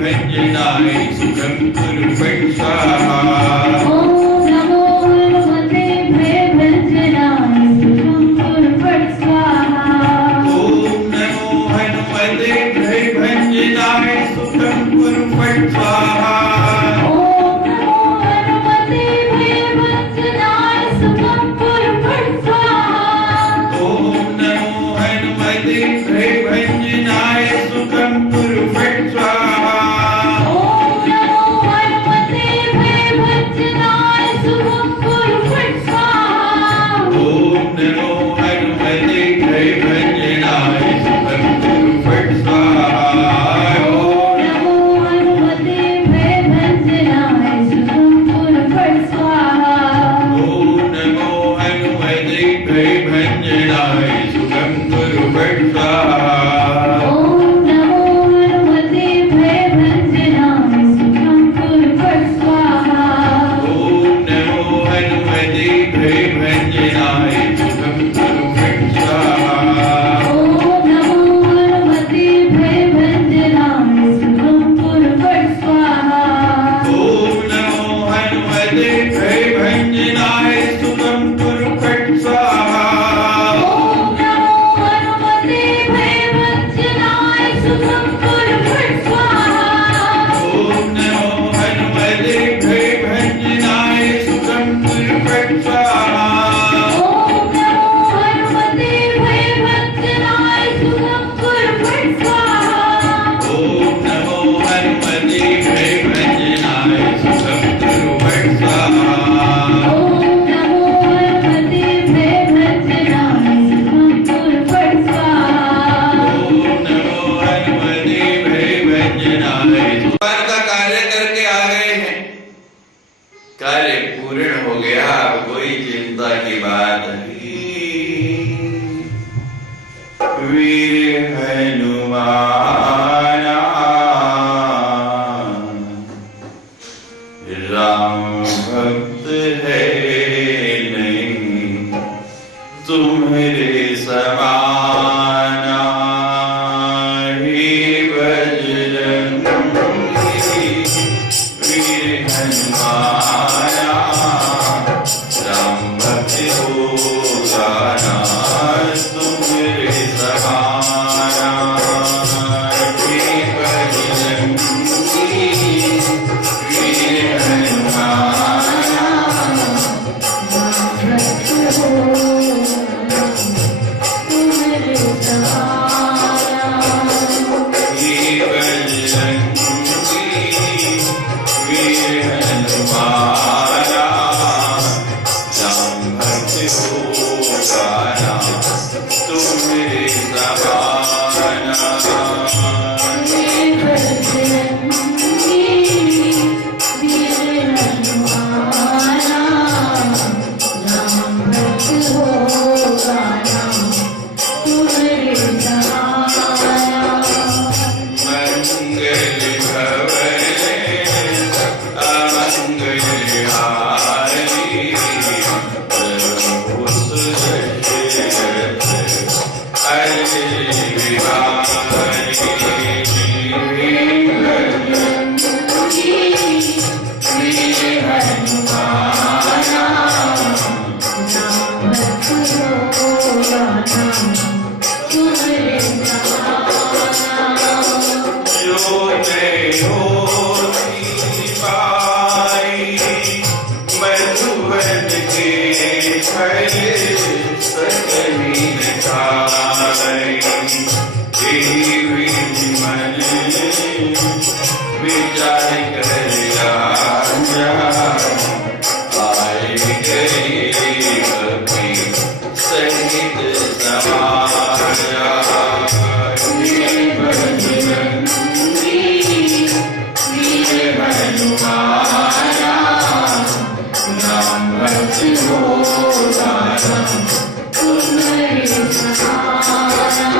भञ्जनाय सुखं कुरु फट् स्वाहा। ओम नमो हनुमते भयभञ्जनाय सुखं कुरु फट् स्वाहा। ओम नमो हनुमते भयभञ्जनाय सुखं कुरु फट् स्वाहा। ओम नमो हनुमते भयभञ्जनाय सुखं कुरु फट् स्वाहा। ओम नमो हनुमते भयभञ्जनाय सुखं कुरु फट् स्वाहा। ओम नमो हनुमते भयभञ्जनाय सुखं कुरु फट् स्वाहा। ओम नमो हनुमते भयभञ्जनाय सुखं कुरु फट् स्वाहा। ओम नमो हनुमते भयभञ्जनाय सुखं कुरु फट् स्वाहा। ओम नमो हनुमते भयभञ्जनाय सुखं कुरु फट् स्वाहा। ओम नमो हनुमते भयभञ्जनाय सुखं कुरु फट् स्वाहा। ओम नमो हनुमते भयभञ्जनाय सुखं कुरु फट् स्वाहा। ओम नमो हनुमते भयभञ्जनाय सुखं कुरु फट् स्वाहा। ओम नमो हनुमते भयभञ्जनाय सुखं कुरु फट् स्वाहा। ओम नमो हनुमते भयभञ्जनाय सुखं कुरु फट् स्वाहा। ओम नमो हनुमते भयभञ्जनाय सुखं कुरु फट् स्वाहा। ओम नमो हनुमते भयभञ्जनाय सुखं कुरु फट् स्वाहा। ओम नमो हनुमते भयभञ्जनाय सुखं कुरु फट् स्वाहा। ओम नमो हनुमते भयभञ्जनाय सुखं कुरु फट् स्वाहा। ओम नमो हनुमते भयभञ्जनाय। बार का कार्य करके आ गए हैं, कार्य पूर्ण हो गया, अब कोई चिंता की बात नहीं। वीर हनुमान राम भक्त है नहीं तुम्हारे समाना। हे बजरंगी वीर हनुमान राम भक्त हो जाना तुम्हारे समाना। हे बजरंगी वीर हनुमान भक्त हो तुम्हारे सहारा। हे बजरंगी वीर हनुमान राम भक्त हो जाना तुम्हारे समाना। हे बजरंगी वीर हनुमान राम भक्त हो जाना तुम्हारे सहारा। मंगल भवन अमंगल हारी प्रभु सुदशरथ अजय बिहारी। वीर हनुमान राम भक्त हो जाना तुम्हारे सहारा। जो जय होती पाई मधुबन के फल सकली खाई। देवी मन विचार कर राजा आए गए कभी सहित समाजा। हे बजरंगी वीर हनुमान राम भक्त हो जाना तुम्हारे सहारा।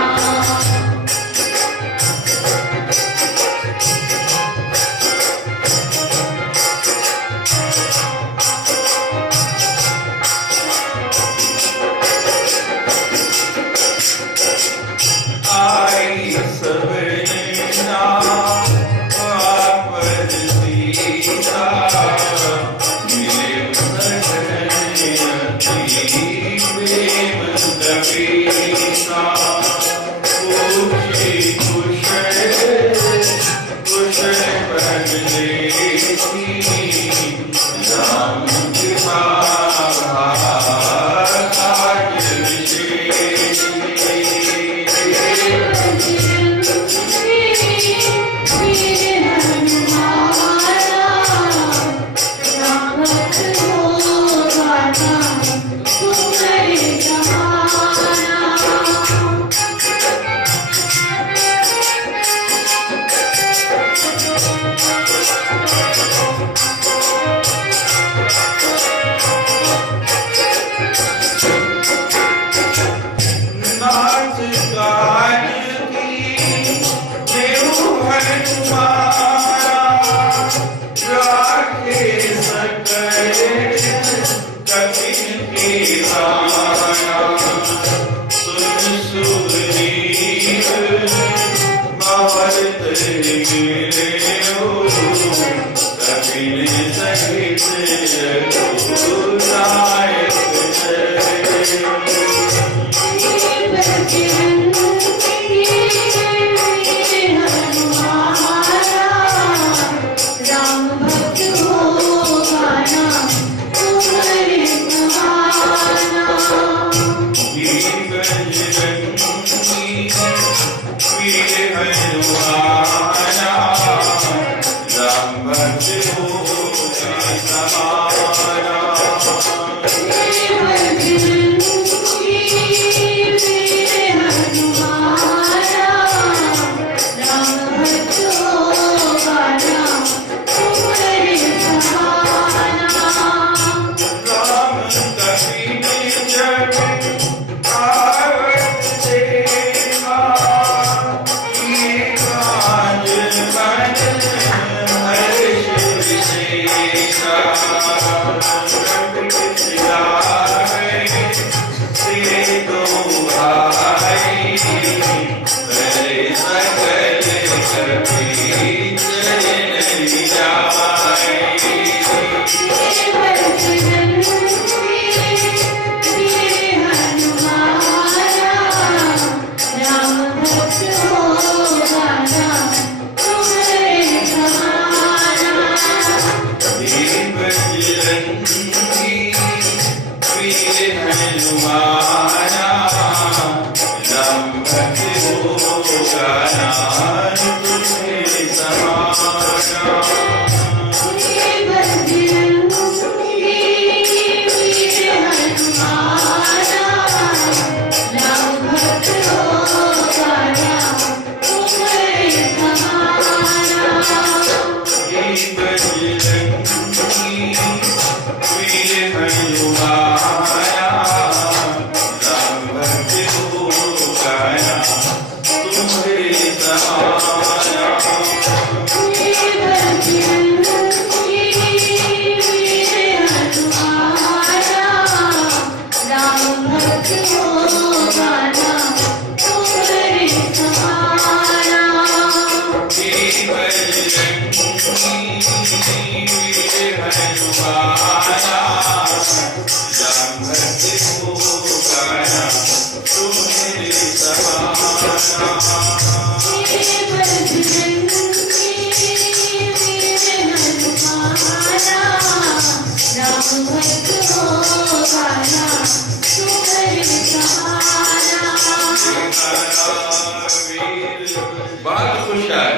बहुत खुश है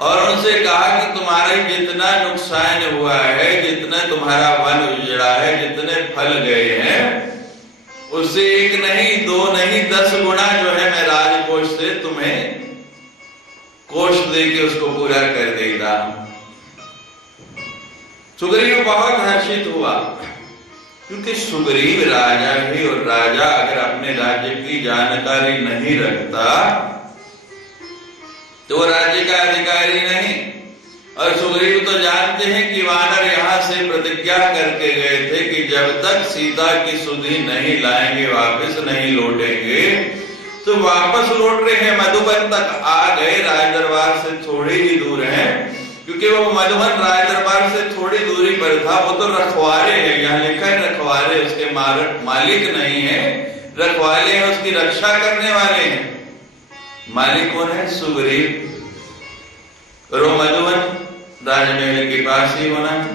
और उनसे कहा कि तुम्हारे जितना नुकसान हुआ है, जितना तुम्हारा वन उजड़ा है, जितने फल गए हैं, उससे एक नहीं, दो नहीं, 10 गुना जो है मैं राजकोष से तुम्हें कोष देके उसको पूरा कर देता। सुग्रीव बहुत हर्षित हुआ, क्योंकि सुग्रीव राजा ही, और राजा अगर अपने राज्य की जानकारी नहीं रखता तो राज्य का अधिकारी नहीं। और सुग्रीव तो जानते हैं कि वानर यहां से प्रतिज्ञा करके गए थे कि जब तक सीता की सुधि नहीं लाएंगे, वापस नहीं लौटेंगे। तो वापस लौट रहे हैं, मधुबन तक आ गए, राज दरबार से थोड़ी ही दूर हैं, क्योंकि क्योंकि वो मधुबन राय दरबार से थोड़ी दूरी पर था। वो तो रखवाले है, यहाँ लिखा है रखवाले, उसके मालिक नहीं है, रखवाले हैं, उसकी रक्षा करने वाले हैं। मालिक कौन है? सुग्रीव। और वो मधुबन राजमहल के पास ही होना था।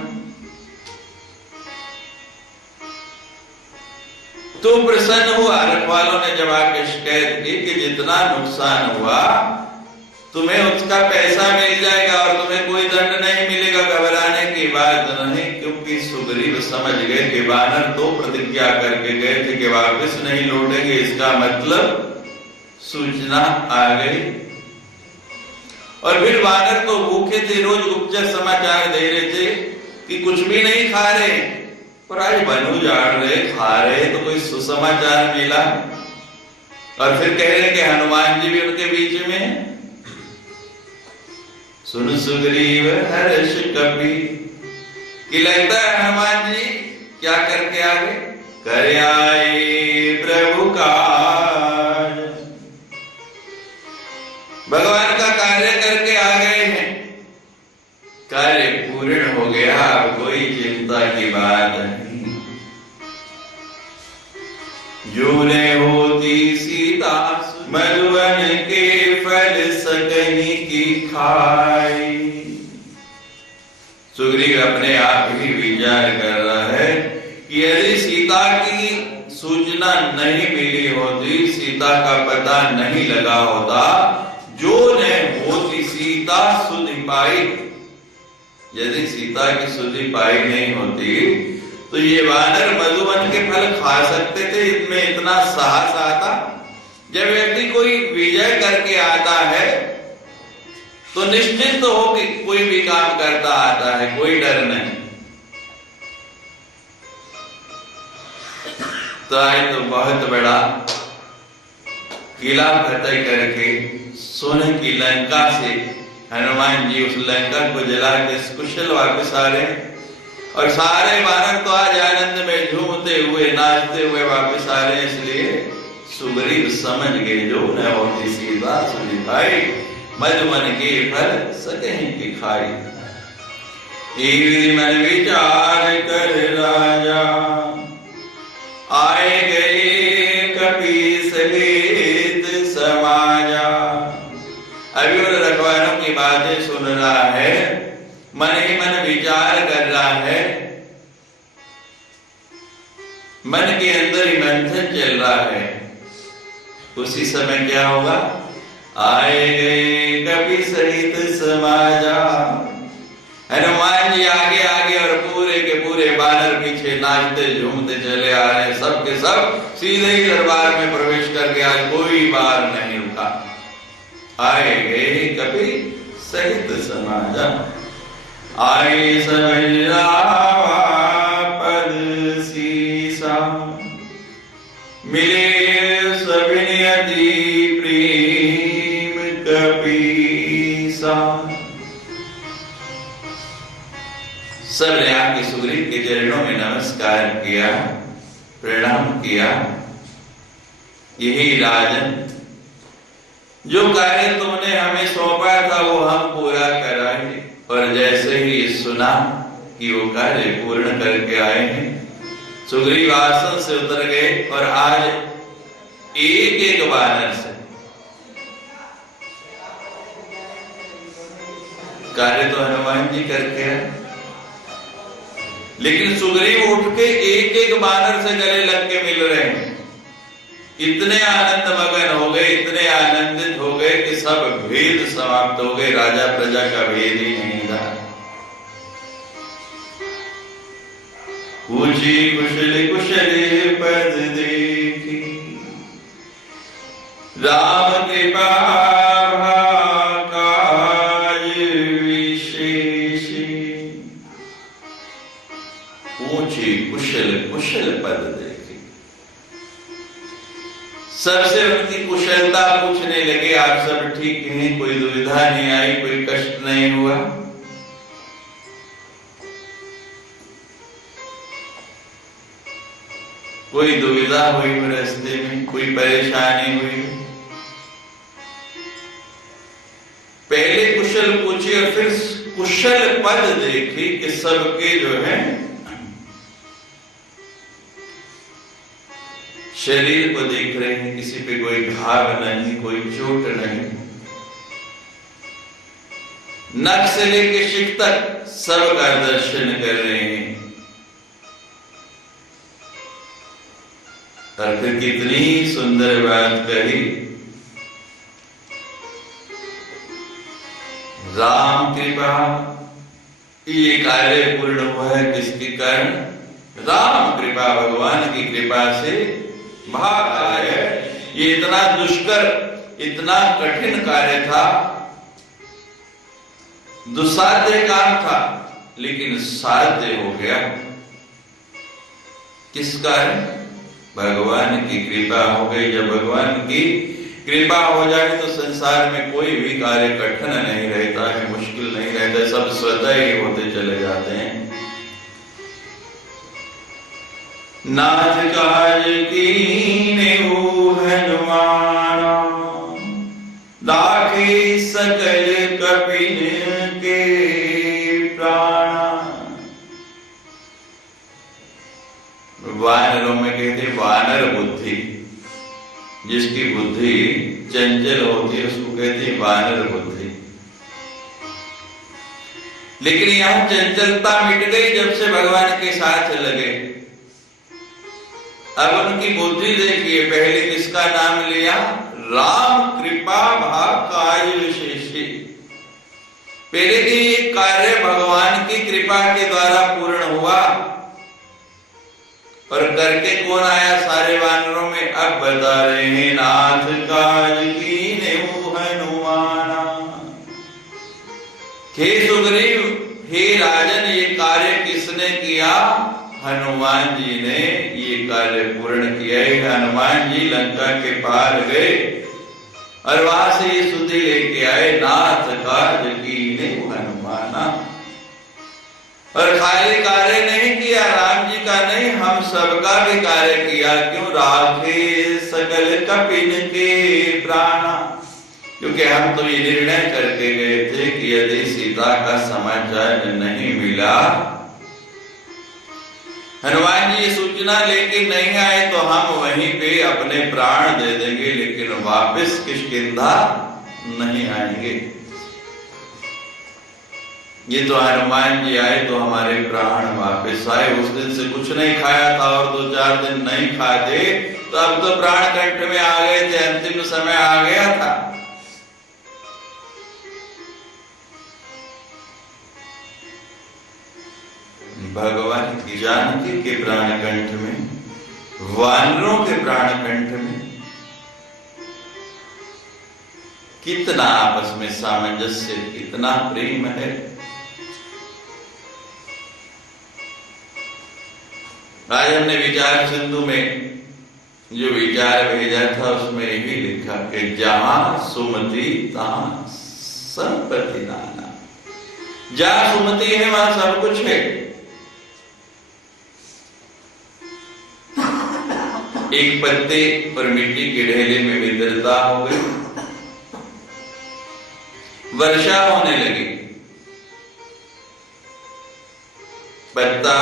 तो प्रसन्न हुआ। रखवालों ने जब आके शिकायत की कि जितना नुकसान हुआ तुम्हें उसका पैसा मिल जाएगा और तुम्हें कोई दंड नहीं मिलेगा, घबराने की बात नहीं। क्योंकि सुग्रीव समझ गए कि वानर तो प्रतिज्ञा करके गए थे कि वापस नहीं लौटेंगे, इसका मतलब सूचना आ गई। और फिर वानर तो भूखे थे, रोज गुप्तचर समाचार दे रहे थे कि कुछ भी नहीं खा रहे, और आज बनु झाड़ रहे, खा रहे, तो कोई सुसमाचार मिला। और फिर कह रहे कि हनुमान जी भी उनके बीच में है। सुन सुग्रीव हर्ष कपि, कि लगता है हनुमान जी क्या करके आ गए? कर आए प्रभु काज, भगवान का कार्य करके आ गए हैं। कार्य पूर्ण हो गया, अब कोई चिंता की बात नहीं। जो ने होती सीता मधुवन के फल सकही की खाई। सुग्रीव अपने आप ही विचार कर रहा है कि यदि सीता की सूचना नहीं मिली होती, सीता का पता नहीं लगा होता, जो ने होती सीता सुधि पाई, यदि सीता की सुधि पाई नहीं होती तो ये वानर मधुवन के फल खा सकते थे? इनमें इतना साहस आता? जब व्यक्ति कोई विजय करके आता है तो निश्चित तो हो कि कोई भी काम करता आता है, कोई डर नहीं। तो आज तो बहुत बड़ा किला फतेह करके सोने की लंका से हनुमान जी उस लंका को जला के कुशल वापस आ रहे, और सारे वानर तो आज आनंद में झूमते हुए नाचते हुए वापस आ रहे। इसलिए सुग्रीव समझ गए जो न होती सीता सुधि पाई, मधुमन के फल सकहि की खाई। एक मन विचार कर राजा, आए गए कपि सहित समाजा। अभी वो रखवालों की बातें सुन रहा है, मन ही मन विचार कर रहा है, मन के अंदर ही मंथन चल रहा है। उसी समय क्या होगा? आए गए कपि सहित समाजा। हनुमान जी आगे आगे और पूरे के पूरे वानर पीछे नाचते झूमते चले आ रहे। सब के सब सीधे ही दरबार में प्रवेश करके आज कोई बार नहीं रुका। आए गए कपि सहित समाजा, आए सब पद सीसा, मिले सभी अति प्रेम कपीसा। सब ने आके सुग्रीव के चरणों में नमस्कार किया, प्रणाम किया। यही राजन, जो कार्य तुमने हमें सौंपा था वो हम पूरा कराएंगे। और जैसे ही सुना कि वो कार्य पूर्ण करके आए हैं, सुग्रीव आसन से उतर गए और आज एक एक वानर से कार्य तो हनुमान जी करके आए, लेकिन सुग्रीव उठ के एक एक वानर से गले लग के मिल रहे हैं। इतने आनंद मगन हो गए, इतने आनंदित हो गए कि सब भेद समाप्त हो गए, राजा प्रजा का भेद ही नहीं था। पूछी कुशल कुशले पद देखी, राम कृपा काज विशेषी। पूछी कुशल कुशल पद देखी, सबसे उनकी कुशलता पूछने लगे। आप सब ठीक हैं? कोई दुविधा नहीं आई? कोई कष्ट नहीं हुआ? कोई दुविधा हुई रास्ते में? कोई परेशानी हुई? पहले कुशल पूछे और फिर कुशल पद देखी कि सबके जो है शरीर को देख रहे हैं, किसी पे कोई घाव नहीं, कोई चोट नहीं, नख से लेके शिख तक सबका दर्शन कर रहे हैं। और फिर कितनी सुंदर बात कही, राम कृपा, ये कार्य पूर्ण हुआ है किसके कारण? राम कृपा, भगवान की कृपा से महाकार्य। ये इतना दुष्कर, इतना कठिन कार्य था, दुस्साध्य काम था, लेकिन साध्य हो गया। किस कारण? भगवान की कृपा हो गई। जब भगवान की कृपा हो जाए तो संसार में कोई भी कार्य कठिन नहीं रहता है, मुश्किल नहीं रहता, सब स्वतः ही होते चले जाते हैं। नाथ काज कीने हनुमाना, राखे सकल कपिन के प्राण। वानरों में कहते वानर बुद्धि, जिसकी बुद्धि चंचल होती है उसको कहते हैं वानर बुद्धि। लेकिन यहां चंचलता मिट गई जब से भगवान के साथ लगे। अब उनकी बुद्धि देखिए, पहले किसका नाम लिया? राम कृपा भाकाय विशेषी। पहले कि ये कार्य भगवान की कृपा के द्वारा पूर्ण हुआ, और करके कौन आया सारे वानरों में? अब बता रहे हैं, नाथ काज कीने हनुमाना। हे सुग्रीव, हे राजन, ये कार्य किसने किया? हनुमान जी ने ये कार्य पूर्ण किया है। हनुमान जी लंका के पार गए और वहां से ये सुधि लेके आए, नाथ काज कीने हनुमाना। और खाली कार्य नहीं किया राम जी का, नहीं, हम सबका भी कार्य किया। क्यों? राखे सकल कपिन के प्राणा। क्योंकि हम तो ये निर्णय करके गए थे कि यदि सीता का समाचार नहीं मिला, हनुमान जी ये सूचना लेके नहीं आए, तो हम वहीं पे अपने प्राण दे देंगे, लेकिन वापस किष्किंधा नहीं आएंगे। ये तो हनुमान जी आए तो हमारे प्राण वापस आए। उस दिन से कुछ नहीं खाया था और 2-4 दिन नहीं खाते तो अब तो प्राण कंठ में आ गए थे, अंतिम समय आ गया था। भगवान की जानकी के प्राण कंठ में, वानरों के प्राण कंठ में कितना आपस में सामंजस्य, कितना प्रेम है। आज हमने विचार सिंधु में जो विचार भेजा था उसमें यही लिखा कि जहां सुमति तहां संपत्ति नाना। जहां सुमति है वहां सब कुछ है। एक पत्ते और मिट्टी के ढेले में मित्रता हो गई, वर्षा होने लगी, पत्ता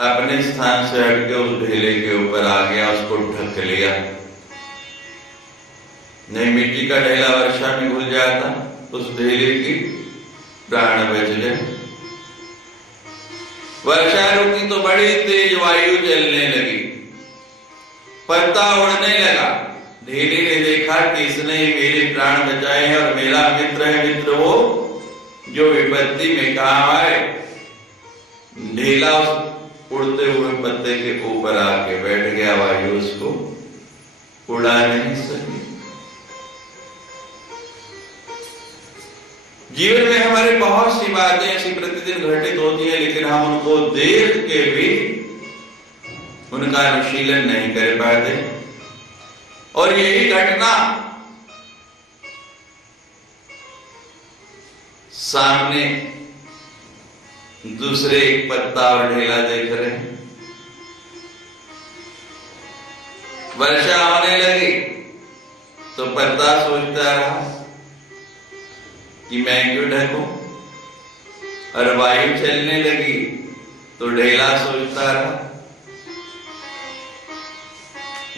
अपने स्थान से हटके उस ढेले के ऊपर आ गया, उसको ढक लिया। नहीं मिट्टी का ढेला वर्षा में घुल जाता, उस ढेले की प्राण बच गए। वर्षा रुकी तो बड़ी तेज वायु चलने लगी, पत्ता उड़ने लगा। ढेले ने देखा कि इसने मेरे प्राण बचाए हैं और मेरा मित्र है। मित्र वो जो विपत्ति में काम आए। ढेला उड़ते हुए पत्ते के ऊपर आके बैठ गया, वायु उसको उड़ा नहीं सकी। जीवन में हमारे बहुत सी बातें ऐसी प्रतिदिन घटित होती है, लेकिन हम उनको देख के भी उनका अनुशीलन नहीं कर पाते। और यही घटना सामने दूसरे एक पत्ता और ढेला देख रहे हैं, वर्षा होने लगी तो पत्ता सोचता रहा कि मैं क्यों ढकूं, और वायु चलने लगी तो ढेला सोचता रहा।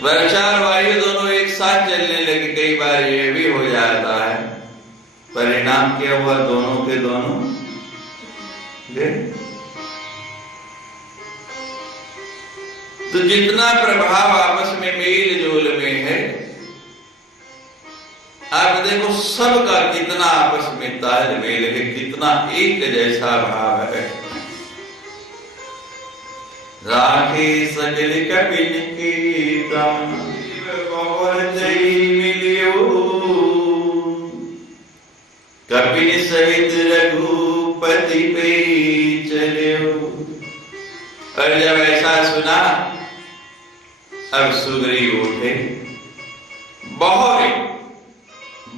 वर्षा और वायु दोनों एक साथ चलने लगे, कई बार ये भी हो जाता है। परिणाम क्या हुआ? दोनों के दोनों गए। तो जितना प्रभाव आपस में मेल जोल में है, आप देखो सबका कितना आपस में तालमेल है, कितना एक जैसा भाव है। राखे सजल कपिन की तम मिलियो, कपिन सहित रघुपति पे चलियो। और जब ऐसा सुना, अब सुग्रीव उठे,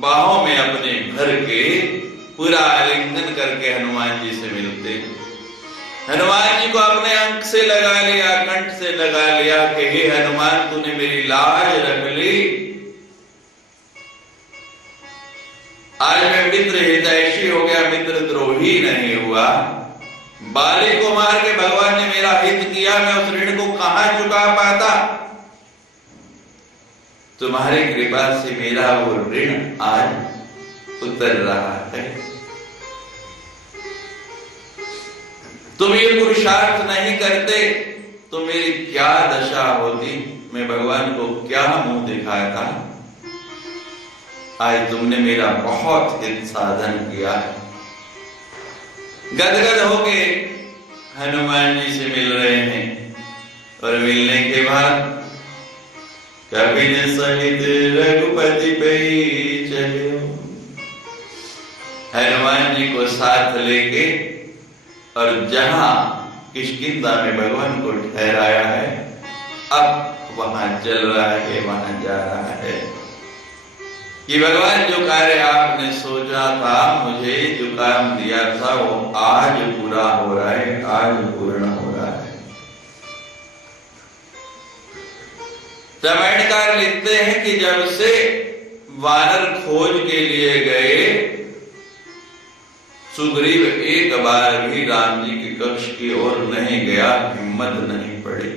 बाहों में अपने भर के पूरा आलिंगन करके हनुमान जी से मिलते। हनुमान जी को अपने अंक से लगा लिया, कंठ से लगा लिया कि हे हनुमान, तूने मेरी लाज रख ली। आज मैं मित्र हितैषी हो गया, मित्र द्रोही नहीं हुआ। बाली को मार के भगवान ने मेरा हित किया, मैं उस ऋण को कहां चुका पाता? तुम्हारी कृपा से मेरा वो ऋण आज उतर रहा है। तुम ये पुरुषार्थ नहीं करते तो मेरी क्या दशा होती, मैं भगवान को क्या मुंह दिखाता। आज तुमने मेरा बहुत हित साधन किया है। गदगद होके हनुमान जी से मिल रहे हैं, और मिलने के बाद कपिन सहित रघुपति पे चलियो। हनुमान जी को साथ लेके और जहां किष्किंधा में भगवान को ठहराया है, अब वहां चल रहा है, वहां जा रहा है कि भगवान जो कार्य आपने सोचा था, मुझे जो काम दिया था, वो आज पूरा हो रहा है, आज पूर्ण हो रहा है। रामायणकार लिखते हैं कि जब से वानर खोज के लिए गए, सुग्रीव एक बार भी राम जी के कक्ष की ओर नहीं गया, हिम्मत नहीं पड़ी।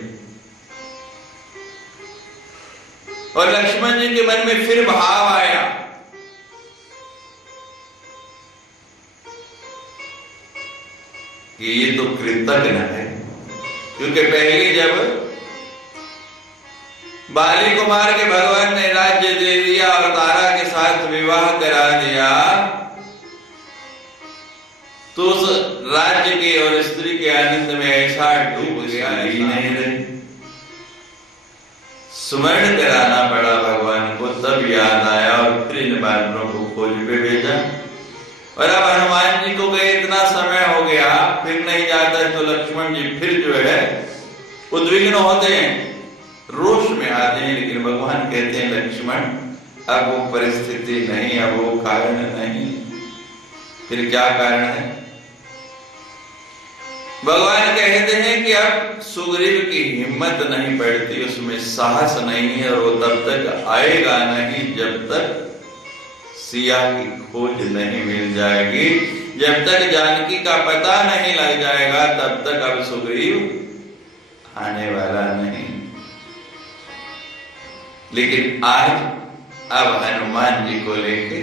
और लक्ष्मण जी के मन में फिर भाव आया कि ये तो कृतज्ञ है, क्योंकि पहले जब बाली को मार के भगवान ने राज्य दे दिया और तारा के साथ विवाह करा दिया, तो उस राज्य के और स्त्री के आनंद में ऐसा डूब गया ही नहीं रहे। स्मरण कराना पड़ा भगवान को, तब याद आया और फिर इन बानरों को खोज पे भेजा। और अब हनुमान जी को गए इतना समय हो गया, फिर नहीं जाता है, तो लक्ष्मण जी फिर जो है उद्विग्न होते हैं, रोष में आते हैं। लेकिन भगवान कहते हैं, लक्ष्मण अब वो परिस्थिति नहीं, अब वो कारण नहीं। फिर क्या कारण है? भगवान कहते हैं कि अब सुग्रीव की हिम्मत नहीं पड़ती, उसमें साहस नहीं है, और वो तब तक आएगा नहीं जब तक सिया की खोज नहीं मिल जाएगी, जब तक जानकी का पता नहीं लग जाएगा, तब तक अब सुग्रीव आने वाला नहीं। लेकिन आज अब हनुमान जी को लेके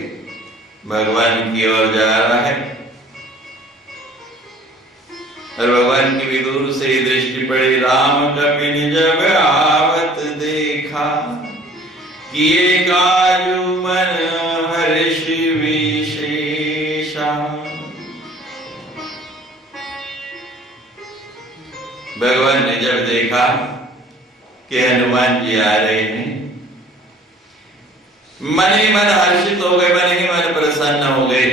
भगवान की ओर जा रहा है, और भगवान की भी दूर से ही दृष्टि पड़ी। राम कपिन जब आवत देखा, किए काजु मन हर्ष विशेषा। भगवान ने जब देखा कि हनुमान जी आ रहे हैं, मन ही मन हर्षित हो गए, मन ही मन प्रसन्न हो गए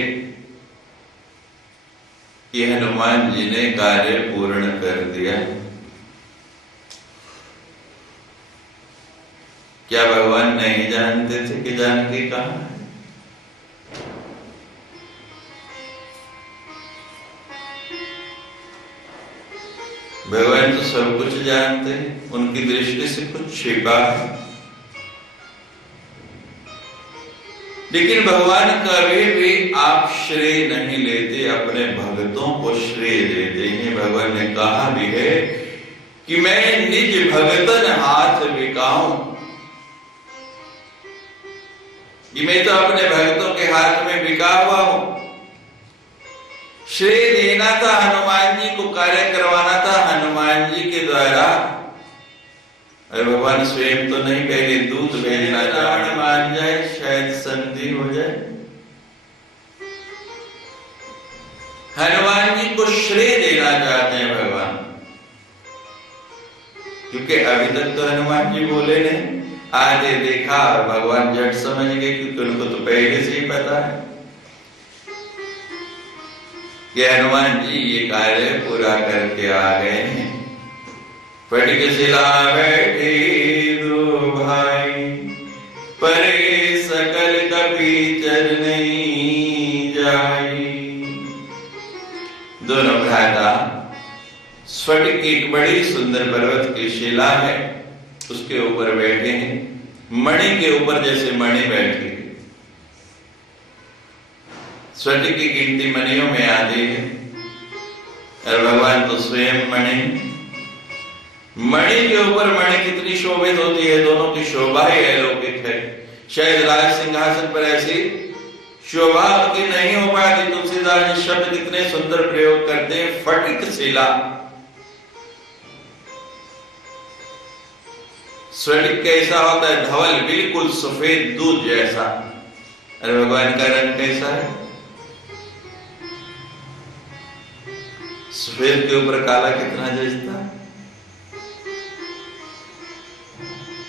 कि हनुमान जी ने कार्य पूर्ण कर दिया। क्या भगवान नहीं जानते थे कि जानकी कहां है? भगवान तो सब कुछ जानते हैं, उनकी दृष्टि से कुछ छिपा है। लेकिन भगवान कभी भी आप श्रेय नहीं लेते, अपने भक्तों को श्रेय देते हैं। भगवान ने कहा भी है कि मैं निज भगतन हाथ बिकाऊं, कि मैं तो अपने भक्तों के हाथ में बिका हुआ हूं। श्रेय देना था हनुमान जी को, कार्य करवाना था हनुमान जी के द्वारा। अरे भगवान स्वयं तो नहीं, पहले दूत भेजना चाहे, मान जाए, शायद संधि हो जाए। हनुमान जी को श्रेय देना चाहते हैं भगवान, क्योंकि अभी तक तो हनुमान जी बोले नहीं, आगे देखा और भगवान झट समझ गए, क्योंकि उनको तो पहले से ही पता है कि हनुमान जी ये कार्य पूरा करके आ गए हैं। फटिक शिला बैठे दो भाई, परे सकल कपि चरनी जाई। दोनों भ्राता स्फटिक की एक बड़ी सुंदर पर्वत की शिला है, उसके ऊपर बैठे हैं। मणि के ऊपर जैसे मणि बैठी, स्फटिक की गिनती मणियों में आती है, और भगवान तो स्वयं मणि। मणि के ऊपर मणि कितनी शोभित होती है, दोनों की शोभा ही अलौकिक है। शायद राज सिंहासन पर ऐसी शोभा की नहीं हो पाती। तुलसीदास जी शब्द कितने सुंदर प्रयोग करते हैं, फटिक शिला। स्फटिक कैसा होता है? धवल, बिल्कुल सफेद दूध जैसा। अरे भगवान का रंग कैसा है? सफेद के ऊपर काला कितना जचता है,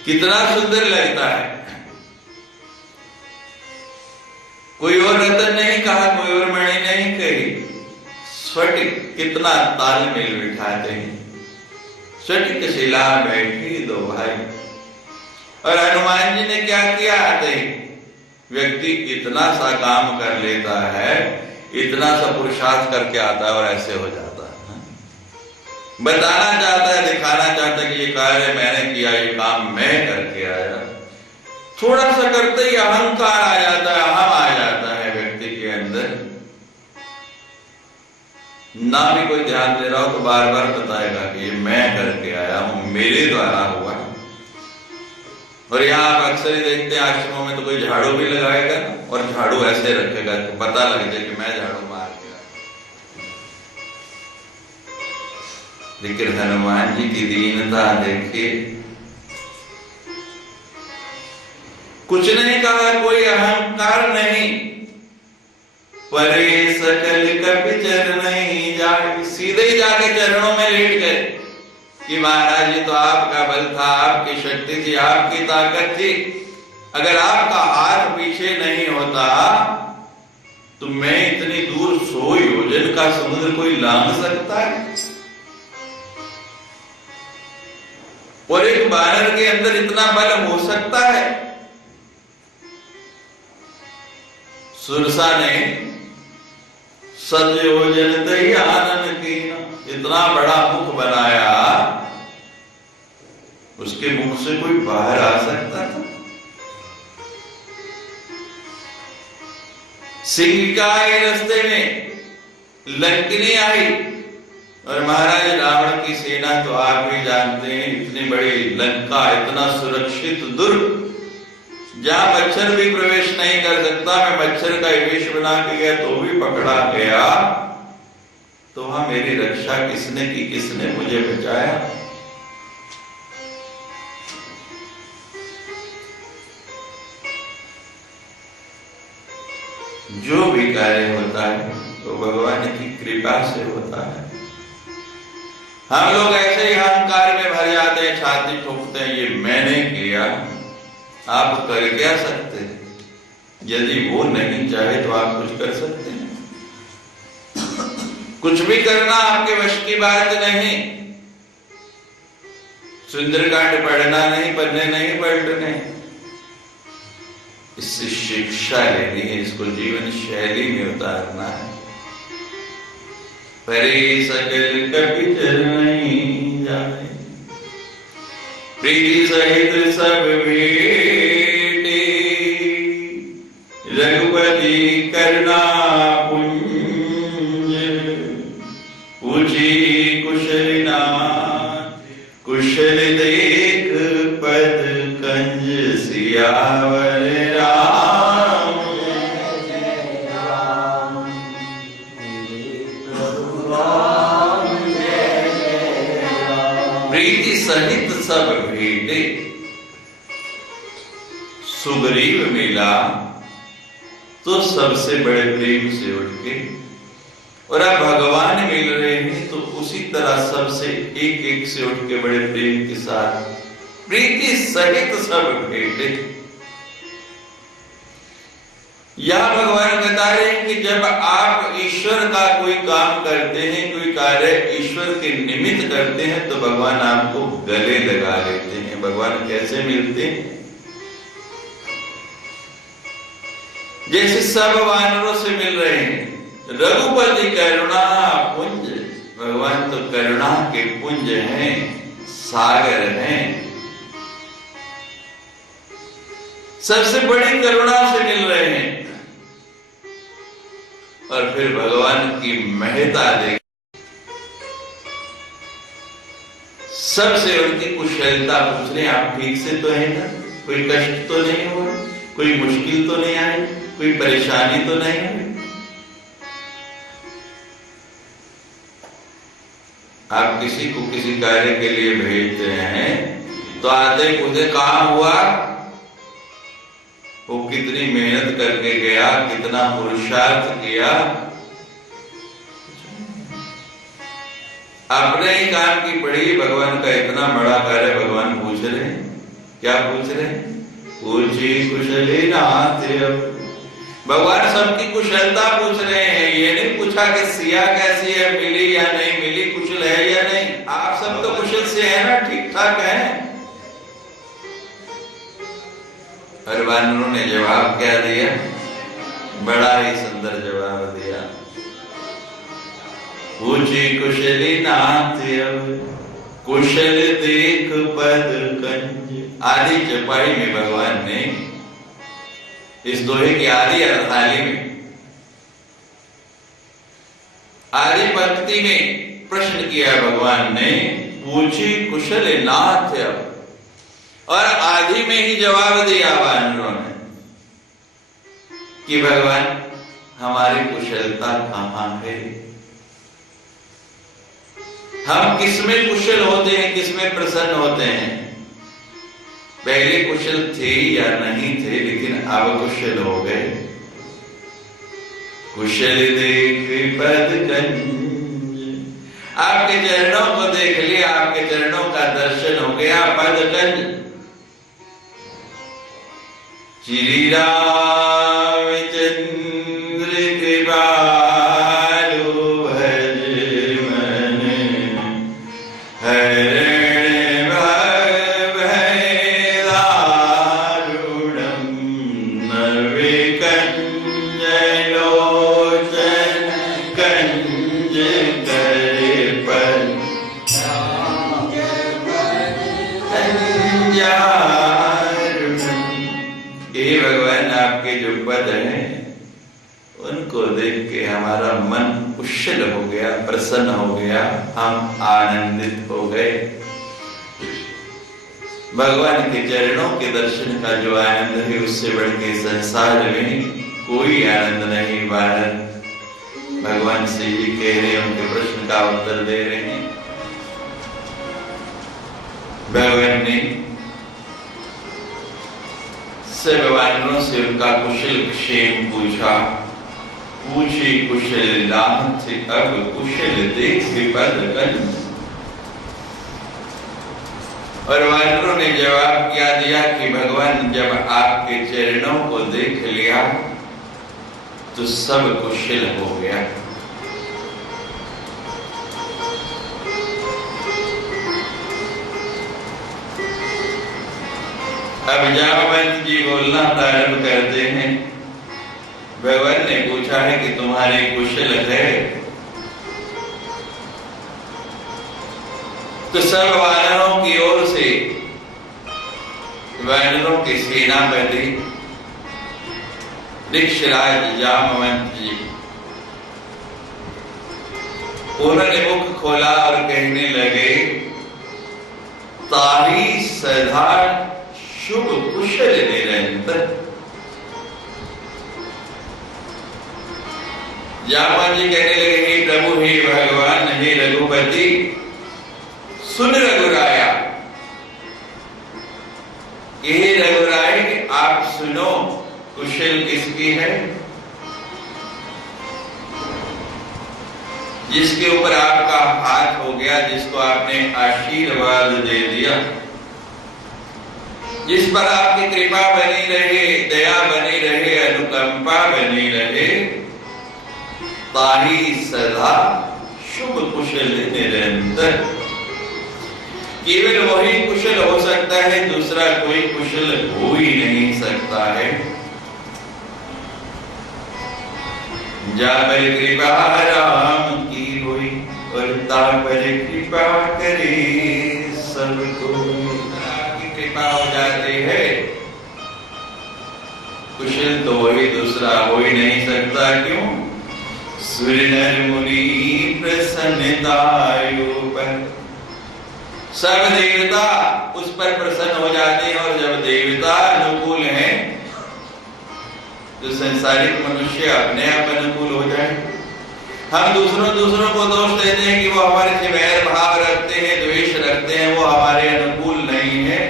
कितना सुंदर लगता है। कोई और रतन नहीं कहा, कोई और मणि नहीं कही, स्फटिक कितना तालमेल बिठाते हैं। स्फटिक शिला बैठी दो भाई। और हनुमान जी ने क्या किया? आते ही व्यक्ति इतना सा काम कर लेता है, इतना सा पुरुषार्थ करके आता है और ऐसे हो जाता है। बताना चाहता है, दिखाना चाहता है कि ये कार्य मैंने किया, ये काम मैं करके आया। थोड़ा सा करते ही अहंकार आ जाता है, अहम आ जाता है व्यक्ति के अंदर। ना भी कोई ध्यान दे रहा हो तो बार बार बताएगा कि ये मैं करके आया हूं, मेरे द्वारा हुआ। और यहाँ आप अक्सर ही देखते हैं आश्रमों में तो कोई झाड़ू भी लगाएगा और झाड़ू ऐसे रखेगा तो पता लग जाए कि मैं झाड़ू मार के आया। लेकिन हनुमान जी की दीनता देखिए, कुछ नहीं कहा, कोई अहंकार नहीं। परे सकल कपि चरनी जाई, सीधे ही जाके चरणों में लेट गए कि महाराज जी तो आपका बल था, आपकी शक्ति थी, आपकी ताकत थी। अगर आपका हाथ पीछे नहीं होता तो मैं इतनी दूर 100 योजन का समुद्र कोई लांघ सकता है? और एक बानर के अंदर इतना बल हो सकता है? सुरसा ने सजयोजन दई आनन कीना, इतना बड़ा मुख बनाया, उसके मुख से कोई बाहर आ सकता था? सिंह का आए रास्ते में, लंकिनी आई, और महाराज रावण की सेना तो आप भी जानते हैं, इतनी बड़ी लंका, इतना सुरक्षित दुर्ग, जहां मच्छर भी प्रवेश नहीं कर सकता। मैं मच्छर का वेश बना के गया तो भी पकड़ा गया। तो वहां मेरी रक्षा किसने की? किसने मुझे बचाया? जो भी कार्य होता है तो भगवान की कृपा से होता है। हम लोग ऐसे ही अहंकार में भर जाते हैं, छाती ठोकते हैं, ये मैंने किया। आप कर क्या सकते हैं? यदि वो नहीं चाहे तो आप कुछ कर सकते हैं? कुछ भी करना आपके वश की बात नहीं। सुंदरकांड पढ़ना नहीं, पढ़ने नहीं, पलटने, इससे शिक्षा लेनी है, इसको जीवन शैली में उतारना है। परे सकल कपि चरनी जाए, प्रीति सहित सब भेटे, पूछी कुशलिना कुशल देख पद कंज सियावर राम। प्रीति सहित सब भेटे सुग्रीव मिला तो सबसे बड़े प्रेम से उठ के, और अब भगवान मिल रहे हैं तो उसी तरह सबसे एक एक से उठ के बड़े प्रेम के साथ प्रीति सहित सब भेटे। यह भगवान बता रहे हैं कि जब आप ईश्वर का कोई काम करते हैं, कोई कार्य ईश्वर के निमित्त करते हैं, तो भगवान आपको गले लगा लेते हैं। भगवान कैसे मिलते हैं? जैसे सब वानरों से मिल रहे हैं। रघुपति करुणा पुंज, भगवान तो करुणा के पुंज हैं, सागर हैं, सबसे बड़ी करुणा से मिल रहे हैं। और फिर भगवान की महत्ता देख, सबसे उनकी कुशलता पूछ रहे, आप ठीक से तो है ना? कोई कष्ट तो नहीं हुआ? कोई मुश्किल तो नहीं आई? कोई परेशानी तो नहीं हुई? आप किसी को किसी कार्य के लिए भेजते हैं तो आते पूछे कहां हुआ, वो कितनी मेहनत करके गया, कितना पुरुषार्थ किया। अपने ही काम की पड़ी, भगवान का इतना बड़ा कार्य भगवान पूछ रहे हैं। क्या पूछ रहे हैं? पूछी कुशली नाथ। भगवान सबकी कुशलता पूछ रहे हैं। ये नहीं पूछा कि सिया कैसी है, मिली या नहीं मिली, कुशल है या नहीं। आप सब तो कुशल से है ना, ठीक ठाक है। और वानरों ने जवाब क्या दिया? बड़ा ही सुंदर जवाब दिया। पूछी कुशली नाथ कुशल देख पद कंज। आदि चौपाई में भगवान ने इस दोहे की आदि अर्थाली में, आदि पंक्ति में प्रश्न किया भगवान ने, पूछी कुशल नाथ, और आदि में ही जवाब दिया वानरों ने कि भगवान हमारी कुशलता कहां है? हम किसमें कुशल होते हैं, किसमें प्रसन्न होते हैं? पहले कुशल थे या नहीं थे, लेकिन अब कुशल हो गए। कुशल देख पद कंज, आपके चरणों को देख लिया, आपके चरणों का दर्शन हो गया। पद कंज, श्री रामचंद्र कृपालु भज मन हरण भयदारुणं नविकंज लोचन कंज करे पद भगवान आपके जो पद हैं उनको देख के हमारा मन कुशल हो गया, प्रसन्न हो गया, हम आनंदित हो गए। भगवान के चरणों के दर्शन का जो आनंद है, उससे बढ़ के संसार में कोई आनंद नहीं। भारत भगवान से ही कह रहे हैं, उनके प्रश्न का उत्तर दे रहे हैं। भगवान ने सब वानरों से उनका कुशल क्षेम पूछा। पूछी कुशल नाथ अब कुशल देख पद कंज। और वानरों ने जवाब क्या दिया कि भगवान जब आपके चरणों को देख लिया तो सब कुशल हो गया। अब जामवंत जी बोलना प्रारंभ करते हैं। भगवान ने पूछा है कि तुम्हारी कुशल है? तो सब वानरों की ओर से वानरों के सेनापति ऋक्षराज जामवंत जी, उन्होंने मुख खोला और कहने लगे, ताही सदा शुभ कुशल निरंतर। जामवंत जी कहने लगे, हे प्रभु, हे भगवान, हे रघुपति, सुन रघुराया, हे रघुराय, आप सुनो, कुशल किसकी है? जिसके ऊपर आपका हाथ हो गया, जिसको आपने आशीर्वाद दे दिया, जिस पर आपकी कृपा बनी रहे, दया बनी रहे, अनुकंपा बनी रहे, ताही सदा शुभ कुशल निरंतर। केवल वही कुशल हो सकता है, दूसरा कोई कुशल हो ही नहीं सकता है। जा पर कृपा राम की हुई और ता पर कृपा करे सबको। आपकी कृपा हो जाती है, कुशल तो वही, दूसरा हो ही नहीं सकता। क्यों? सूर्य नर मुनि प्रसन्नतायु पर, सब देवता उस पर प्रसन्न हो जाते हैं। और जब देवता अनुकूल हैं तो संसारिक मनुष्य अपने आप अनुकूल हो जाए। हम दूसरों को दोष देते हैं कि वो हमारे से वैर भाव रखते हैं, द्वेष रखते हैं, वो हमारे अनुकूल नहीं है।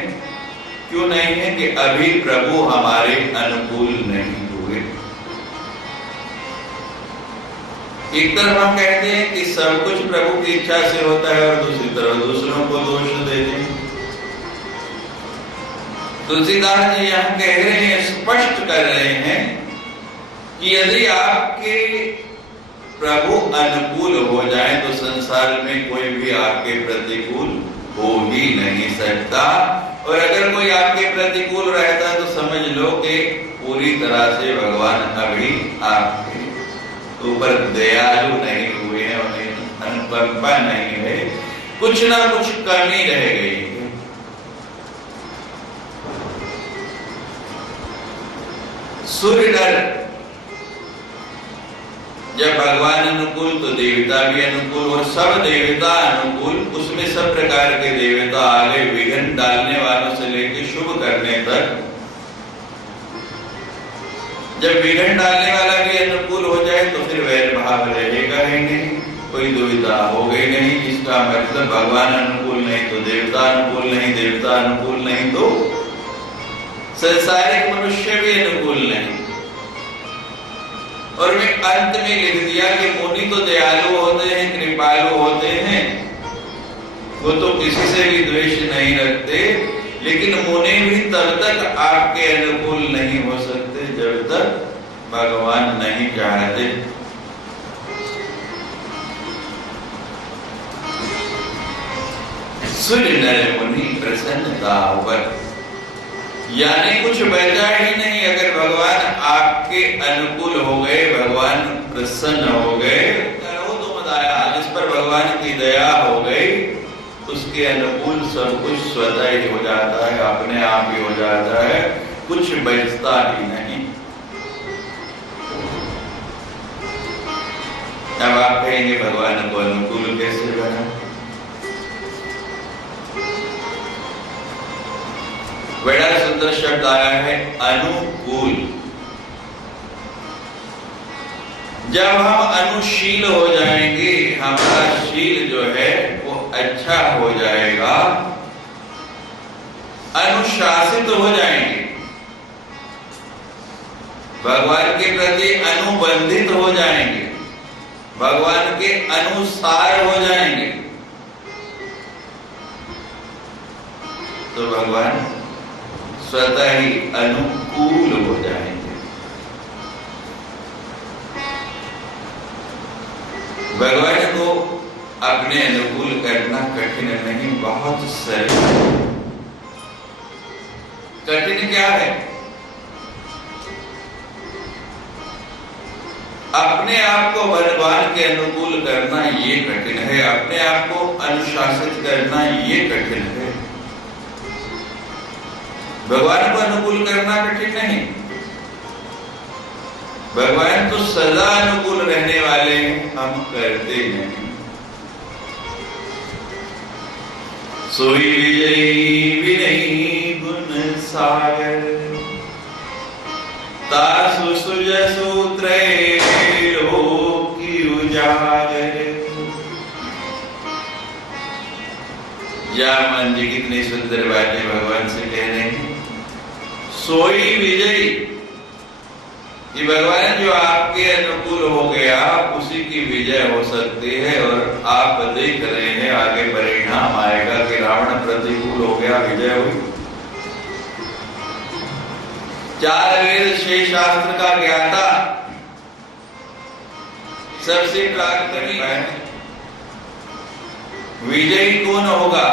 क्यों नहीं है? कि अभी प्रभु हमारे अनुकूल नहीं हुए। एक तरफ हम कहते हैं कि सब कुछ प्रभु की इच्छा से होता है और दूसरी तरफ दूसरों को दोष देते हैं। तुलसीदास जी यहाँ कह रहे हैं, स्पष्ट कर रहे हैं कि यदि आपके प्रभु अनुकूल हो जाए तो संसार में कोई भी आपके प्रतिकूल हो ही नहीं सकता। और अगर कोई आपके प्रतिकूल रहता है तो समझ लो कि पूरी तरह से भगवान अभी आपके ऊपर दयालु नहीं हुए हैं, उन्हें अनुकंपा नहीं है, कुछ ना कुछ कमी रह गई है। सूर्य नर जब भगवान अनुकूल तो देवता भी अनुकूल, और सब देवता अनुकूल। उसमें सब प्रकार के देवता आ गए, विघ्न डालने वालों से लेकर शुभ करने तक। जब विघ्न डालने वाला भी अनुकूल हो जाए तो फिर वैर भाव रहेगा ही नहीं, कोई दुविधा हो गई नहीं। इसका मतलब भगवान अनुकूल नहीं तो देवता अनुकूल नहीं, देवता अनुकूल नहीं तो संसारिक मनुष्य भी अनुकूल नहीं। और मैं अंत में लिख दिया कि मुनि तो दयालु होते हैं, कृपालु होते हैं, वो तो किसी से भी द्वेष नहीं रखते। लेकिन मुनि भी तब तक आपके अनुकूल नहीं हो सकते जब तक भगवान नहीं चाहते। सूर्य नर मुनि प्रसन्नता पर, यानी कुछ बचा ही नहीं। अगर भगवान आपके अनुकूल हो गए, भगवान प्रसन्न हो गए, करो तुम दया, जिस पर भगवान की दया हो गई उसके अनुकूल सब कुछ स्वतः ही हो जाता है, अपने आप ही हो जाता है, कुछ बचता ही नहीं। अब आप कहेंगे भगवान को अनुकूल कैसे बना? बड़ा सुंदर शब्द आया है, अनुकूल। जब हम अनुशील हो जाएंगे, हमारा शील जो है वो अच्छा हो जाएगा, अनुशासित हो जाएंगे, भगवान के प्रति अनुबंधित हो जाएंगे, भगवान के अनुसार हो जाएंगे, तो भगवान स्वतः ही अनुकूल हो जाएंगे। भगवान को अपने अनुकूल करना कठिन नहीं, बहुत सरल। कठिन क्या है? अपने आप को भगवान के अनुकूल करना ये कठिन है, अपने आप को अनुशासित करना ये कठिन है। भगवान को अनुकूल करना कठिन नहीं। भगवान तो सदा अनुकूल रहने वाले हैं, हम करते नहीं। सोई विजयी विनयी गुण सागर तासु सुजसु त्रैलोकी उजागर। जामन जी कितनी सुंदर बातें भगवान से कह रहे हैं। सोई विजयी, कि भगवान जो आपके अनुकूल हो गया उसी की विजय हो सकती है। और आप देख रहे हैं आगे परिणाम आएगा कि रावण प्रतिकूल हो गया, विजय हुई। 4 वेद 6 शास्त्र का ज्ञाता सबसे प्राकृतिक है। विजयी कौन होगा?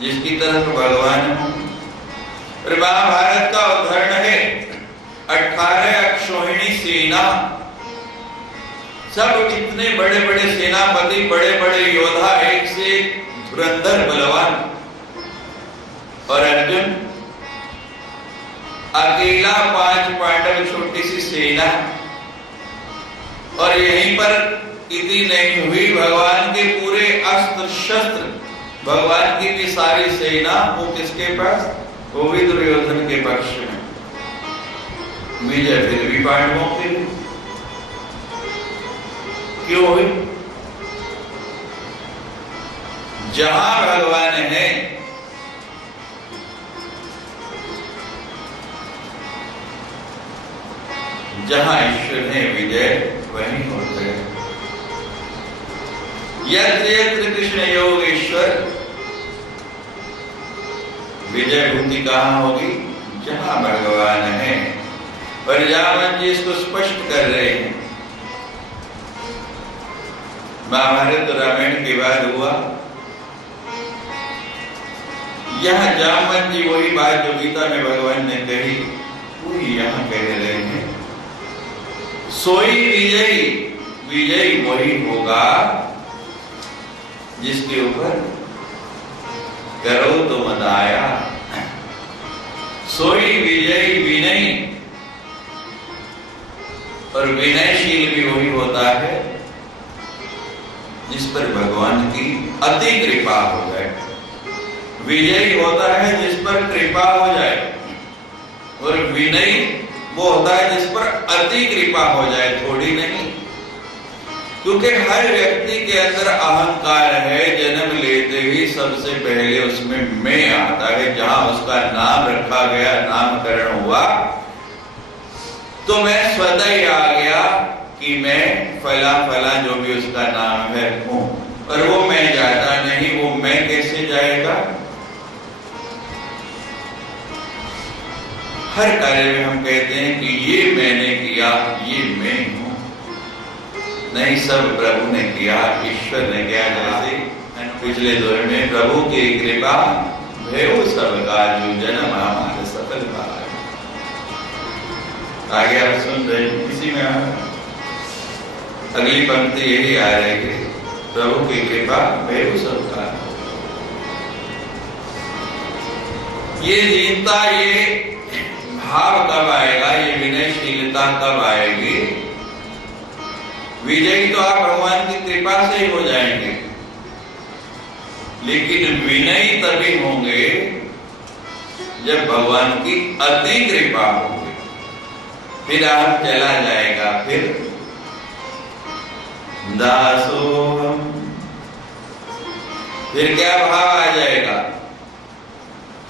जिसकी तरफ भगवान हो। और महाभारत का उदाहरण है 18 अक्षौहिणी सेना, सब इतने बड़े बड़े सेनापति, बड़े बड़े योद्धा, एक से एक धुरंधर बलवान, और अर्जुन अकेला 5 पांडव, छोटी सी सेना। और यहीं पर इतनी नहीं हुई, भगवान के पूरे अस्त्र शस्त्र, भगवान की भी सारी सेना, वो किसके पास? वो भी दुर्योधन के पक्ष में। विजय फिर भी पांडवों के लिए। क्यों हुई? जहां भगवान है जहां ईश्वर है, विजय वहीं होता है। यत्र यत्र कृष्ण योगेश्वर, विजय भूति कहां होगी? जहां भगवान है। और जामन जी इसको स्पष्ट कर रहे हैं। महाभारत और रामायण के बाद हुआ, यहां जामन जी वही बात जो गीता में भगवान ने कही, वही यहां कह रहे हैं। सोई विजयी, विजयी वही होगा जिसके ऊपर करो तो मत आया। सोई विजयी विनयी, और विनयशील भी वही होता है जिस पर भगवान की अति कृपा हो जाए। विजयी होता है जिस पर कृपा हो जाए, और विनयी वो होता है जिस पर अति कृपा हो जाए, थोड़ी नहीं। क्योंकि हर व्यक्ति के अंदर अहंकार है, जन्म लेते ही सबसे पहले उसमें मैं आता है। जहां उसका नाम रखा गया, नामकरण हुआ, तो मैं स्वतः ही आ गया कि मैं फला फला जो भी उसका नाम है हूं। और वो मैं जाता नहीं, वो मैं कैसे जाएगा? हर कार्य में हम कहते हैं कि ये मैंने किया, ये मैं हूं। नहीं, सब प्रभु ने किया, ईश्वर ने किया। जैसे पिछले दौर में प्रभु की कृपा भयो सब काजू, जन्म हमारे सफल भाग। आगे आप सुन रहे हैं, इसी में अगली पंक्ति यही आ रही है, प्रभु की कृपा भयो सब काजू। ये दीनता, ये भाव कब आएगा? ये विनयशीलता कब आएगी? विजयी तो आप भगवान की कृपा से ही हो जाएंगे, लेकिन विनयी तभी होंगे जब भगवान की अति कृपा होगी। फिर आप चला जाएगा, फिर दासोहम, फिर क्या भाव आ जाएगा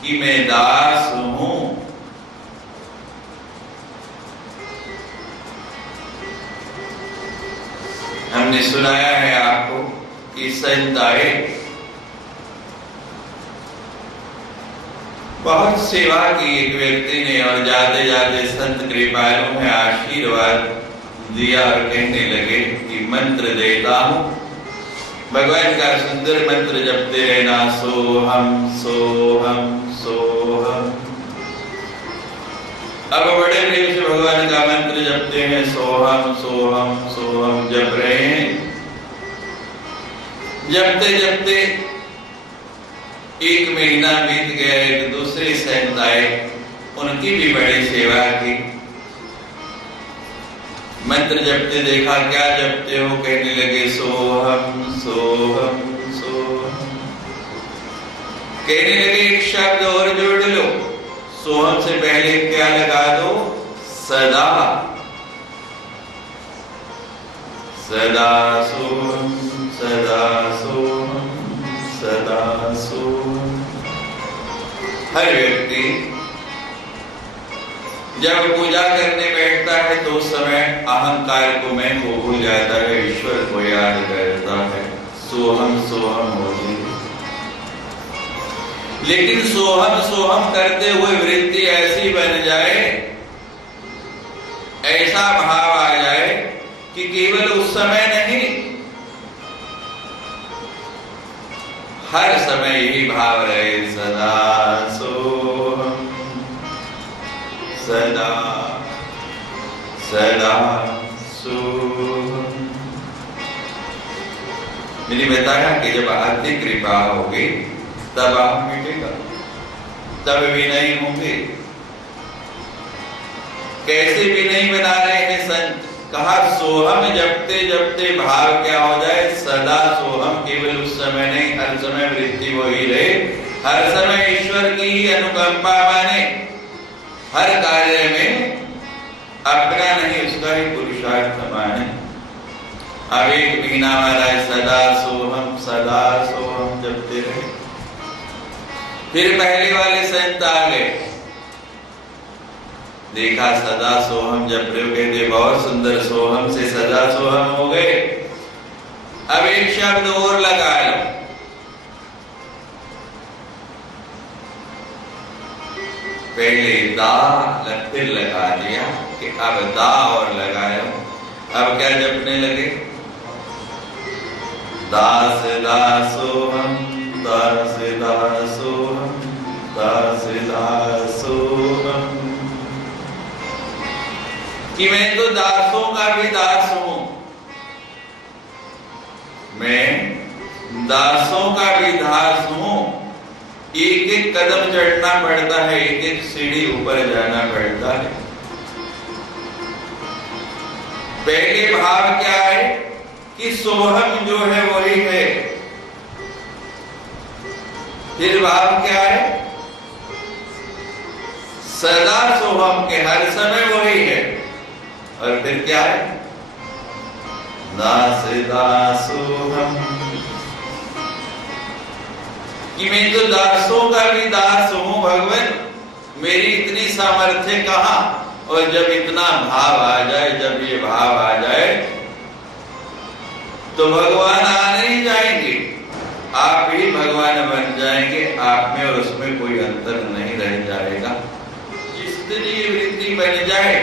कि मैं दास हूं। हमने सुनाया है आपको कि संत आए, बहुत सेवा की एक व्यक्ति ने, और जाते जाते संत कृपालु में आशीर्वाद दिया और कहने लगे कि मंत्र देता हूं, भगवान का सुंदर मंत्र जपते रहना, सोहम सोहम सोहम। अब बड़े प्रेम से भगवान का मंत्र जपते हैं, सोहम सोहम सोहम जप रहे हैं। जपते जपते 1 महीना बीत गया, एक दूसरे संत आए, उनकी भी बड़ी सेवा की। मंत्र जपते देखा, क्या जपते हो? कहने लगे सोहम सोहम सोहम। कहने लगे एक शब्द और जोड़ लो, सोहम से पहले क्या लगा दो? सदा। सदा सोहम, सदा सोहम, सदा सोहम। हर व्यक्ति जब पूजा करने बैठता है तो उस समय अहंकार को मैं को भूल जाता है, ईश्वर को याद करता है, सोहम सोहम होती है। लेकिन सोहम सोहम करते हुए वृत्ति ऐसी बन जाए, ऐसा भाव आ जाए कि केवल उस समय नहीं, हर समय यही भाव रहे, सदा सोहम, सदा सदा सोहम। मैंने बताया कि जब आदि कृपा होगी तब आप मिटेगा, तब भी नहीं होंगे। कैसे भी नहीं बना रहे हैं संत, कहा सोहम जपते जपते भाव क्या हो जाए? सदा सोहम। केवल उस समय नहीं, हर समय वृत्ति वही रहे, हर समय ईश्वर की ही अनुकंपा माने, हर कार्य में अपना नहीं उसका ही पुरुषार्थ माने। अब एक महीना महाराज सदा सोहम जपते रहे। फिर पहले वाले संत आ गए, देखा सदा सोहम जप रहे हो, कहते बहुत सुंदर, सोहम से सदा सोहम हो गए। अब एक शब्द और लगा लो, पहले दा फिर लगा दिया कि अब दा और लगाया। अब क्या जपने लगे? दास दासोहम, दास दासोहम, दास दासोहम। कि मैं तो दासों का भी दास हूं, मैं दासों का भी दास हूं। एक एक कदम चढ़ना पड़ता है, एक एक सीढ़ी ऊपर जाना पड़ता है। पहले भाव क्या है कि सोहम जो है वही है। फिर भाव क्या है? सदा सोहम के हर समय वही है। और फिर क्या है? दास दासोहम, कि मैं तो दासों का भी दास हूं भगवान, मेरी इतनी सामर्थ्य कहां? और जब इतना भाव आ जाए, जब ये भाव आ जाए तो भगवान आ नहीं जाएंगे, आप ही भगवान बन जाएंगे। आप में और उसमें कोई अंतर नहीं रह जाएगा। जिस दिन ये वृत्ति बन जाए,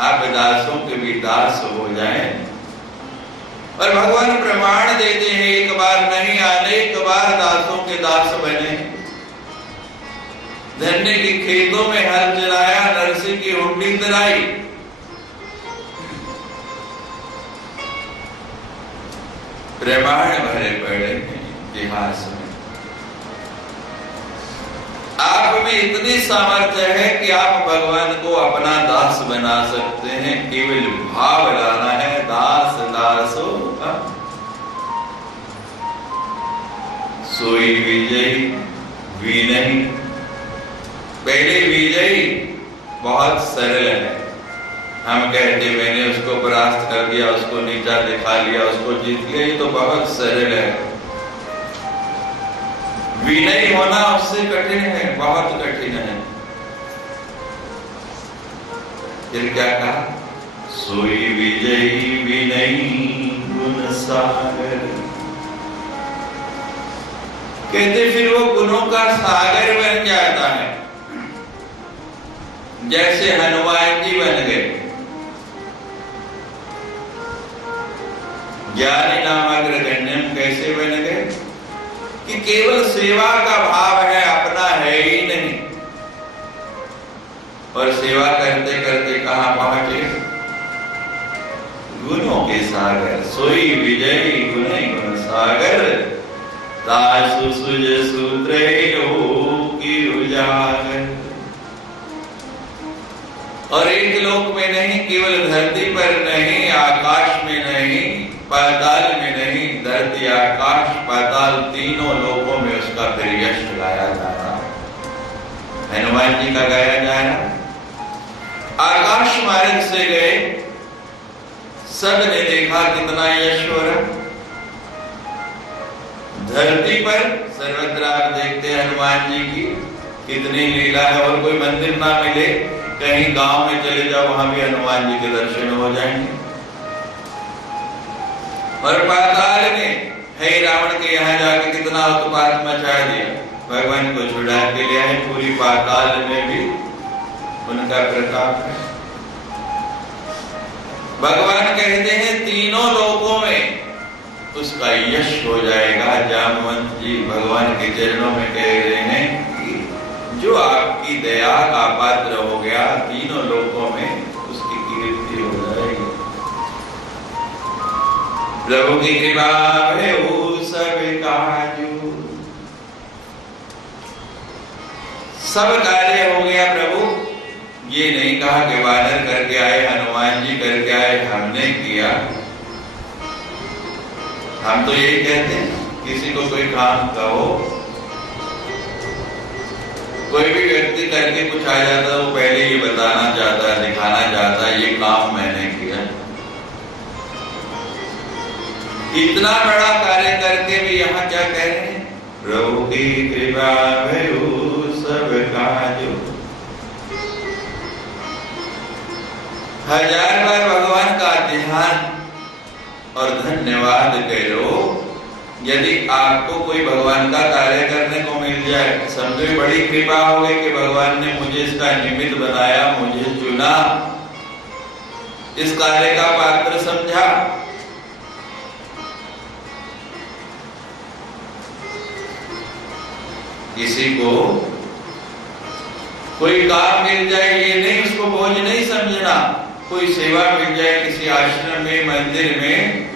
आप दासों के भी दास हो जाएं। और भगवान प्रमाण देते हैं, एक बार नहीं अनेक बार दासों के दास बने। धन्य के खेतों में हल चलाया, नरसिंह की हुंडी तराई। प्रमाण भरे पड़े हैं इतिहास में। आप में इतनी सामर्थ्य है कि आप भगवान को अपना दास बना सकते हैं, केवल भाव लाना है। दास दासो सोई विजयी विनयी। पहले विजयी बहुत सरल है, हम कहते मैंने उसको परास्त कर दिया, उसको नीचा दिखा लिया, उसको जीत लिया, ये तो बहुत सरल है। विनयी होना उससे कठिन है, बहुत कठिन है। फिर क्या कहा? सोई विजयी विनयी गुण सागर। कहते फिर वो गुणों का सागर बन जाता है। जैसे हनुमान जी बन गए, ज्ञानी नामाग्रगण्यम कैसे बन गए? कि केवल सेवा का भाव है, अपना है ही नहीं। और सेवा करते करते कहां पहुंचे? गुणों के सागर। सोई विजयी गुण गुण सागर, दासु सुज सूत्रैलोकी उजागर। और एक लोक में नहीं, केवल धरती पर नहीं, आकाश में नहीं, पाताल में नहीं, धरती आकाश पाताल तीनों लोकों में उसका फिर यश गाया। हनुमान जी का गाया जा रहा। आकाश मार्ग से गए, सब ने देखा कितना यश हो रहा। धरती पर सर्वत्र आप देखते हैं हनुमान जी की कितनी लीला है। और कोई मंदिर ना मिले, कहीं गांव में चले जाओ, वहां भी हनुमान जी के दर्शन हो जाएंगे। और पाताल में है रावण के यहाँ जाके कितना उत्पात मचा दिया, भगवान को छुड़ा के लिया है। पूरी पाताल में भी उनका प्रताप है। भगवान कहते हैं तीनों लोकों में उसका यश हो जाएगा। जामवंत जी भगवान के चरणों में कह रहे हैं कि जो आपकी दया का पात्र हो गया, तीनों लोकों में उसकी कीर्ति हो जाएगी। प्रभु की कृपा है वो सब काजू, सब कार्य हो गया। प्रभु ये नहीं कहा कि वानर करके आए, हनुमान जी करके आए, हमने किया। हम तो यही कहते हैं, किसी को कोई काम कहो, कोई भी व्यक्ति करके कुछ आ जाता है, वो पहले ये बताना चाहता है, दिखाना चाहता है, ये काम मैंने किया। इतना बड़ा कार्य करके भी यहाँ क्या कह रहे हैं? प्रभु की कृपा है वो सब काजू। हजार बार भगवान का ध्यान और धन्यवाद करो। यदि आपको कोई भगवान का कार्य करने को मिल जाए, समझो बड़ी कृपा होगी कि भगवान ने मुझे इसका निमित्त बनाया, मुझे चुना, इस कार्य का पात्र समझा। किसी को कोई काम मिल जाए, ये नहीं उसको बोझ नहीं समझना। कोई सेवा मिल जाए किसी आश्रम में, मंदिर में,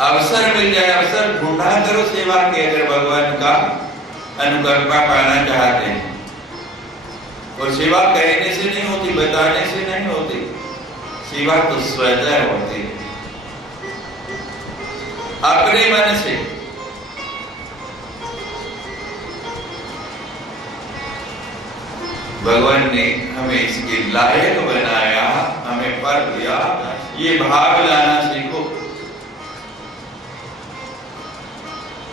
अवसर मिल जाए, अवसर ढूंढा करो सेवा के। अगर भगवान का अनुकंपा पाना चाहते हैं, और सेवा कहने से नहीं होती, बताने से नहीं होती, सेवा तो स्वतः होती है, अपने मन से। भगवान ने हमें इसके लायक बनाया, हमें पर दिया। ये भाव लाना सीखो।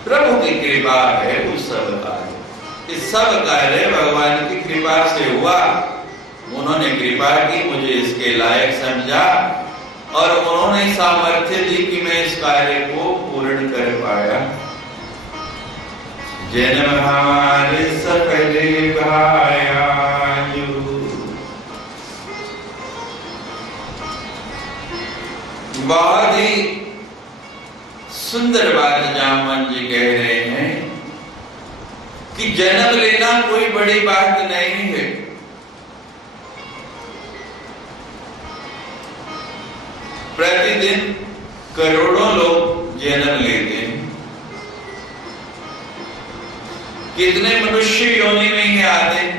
प्रभु की कृपा है उस सब कार्य। इस सब कार्य भगवान की कृपा से हुआ। उन्होंने कृपा की, मुझे इसके लायक समझा, और उन्होंने सामर्थ्य दी कि मैं इस कार्य को पूर्ण कर पाया। जन्म हमारे सकले गाया, बहुत ही सुंदर बात जामवंत जी कह रहे हैं कि जन्म लेना कोई बड़ी बात नहीं है। प्रतिदिन करोड़ों लोग जन्म लेते हैं। कितने मनुष्य योनि में ही आते हैं,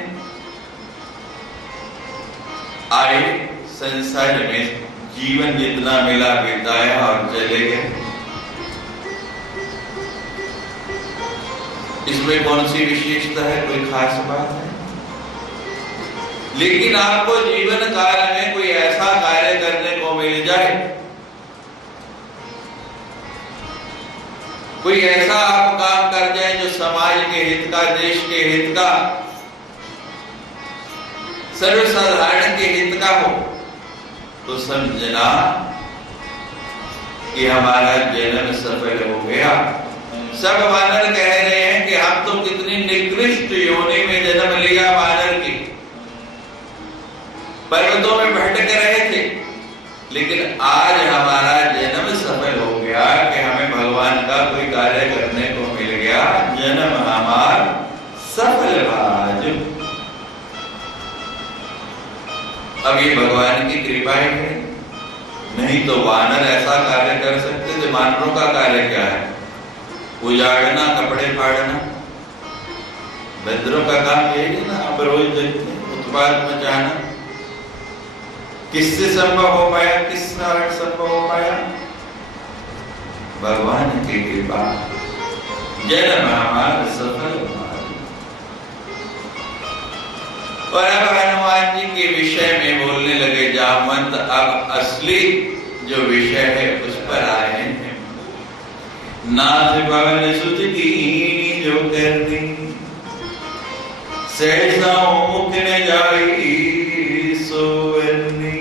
आए संसार में, जीवन जितना मिला बिताया और चले गए। इसमें कौन सी विशेषता है? कोई खास बात है? लेकिन आपको जीवन काल में कोई ऐसा कार्य करने को मिल जाए, कोई ऐसा आप काम कर जाए जो समाज के हित का, देश के हित का, सर्वसाधारण के हित का हो, तो समझना कि हमारा जन्म सफल हो गया। सब वानर कह रहे हैं कि हम तो कितनी निकृष्ट योनि में जन्म लिया वानर की, पर्वतों में भटक रहे थे, लेकिन आज हमारा जन्म सफल हो गया कि हमें भगवान का कोई कार्य करने को मिल गया। जन्म हमारा सफल भाज। अब ये भगवान की कृपा है, नहीं तो वानर ऐसा कार्य कर सकते थे। वानरों का कार्य क्या है? उजाड़ना, कपड़े फाड़ना। बंदरों का काम यही है ना, अब रोज देखते हैं, उत्पात मचाना। किससे संभव हो पाया? किस कारण संभव हो पाया? भगवान की कृपा। जन्म हमारा सफल। और अब हनुमान जी के विषय में बोलने लगे जामवंत। अब असली जो विषय है उस पर आए हैं। नाथ पवन सुत कीनी जो करनी, सहसा मुख न जाई सोवरनी।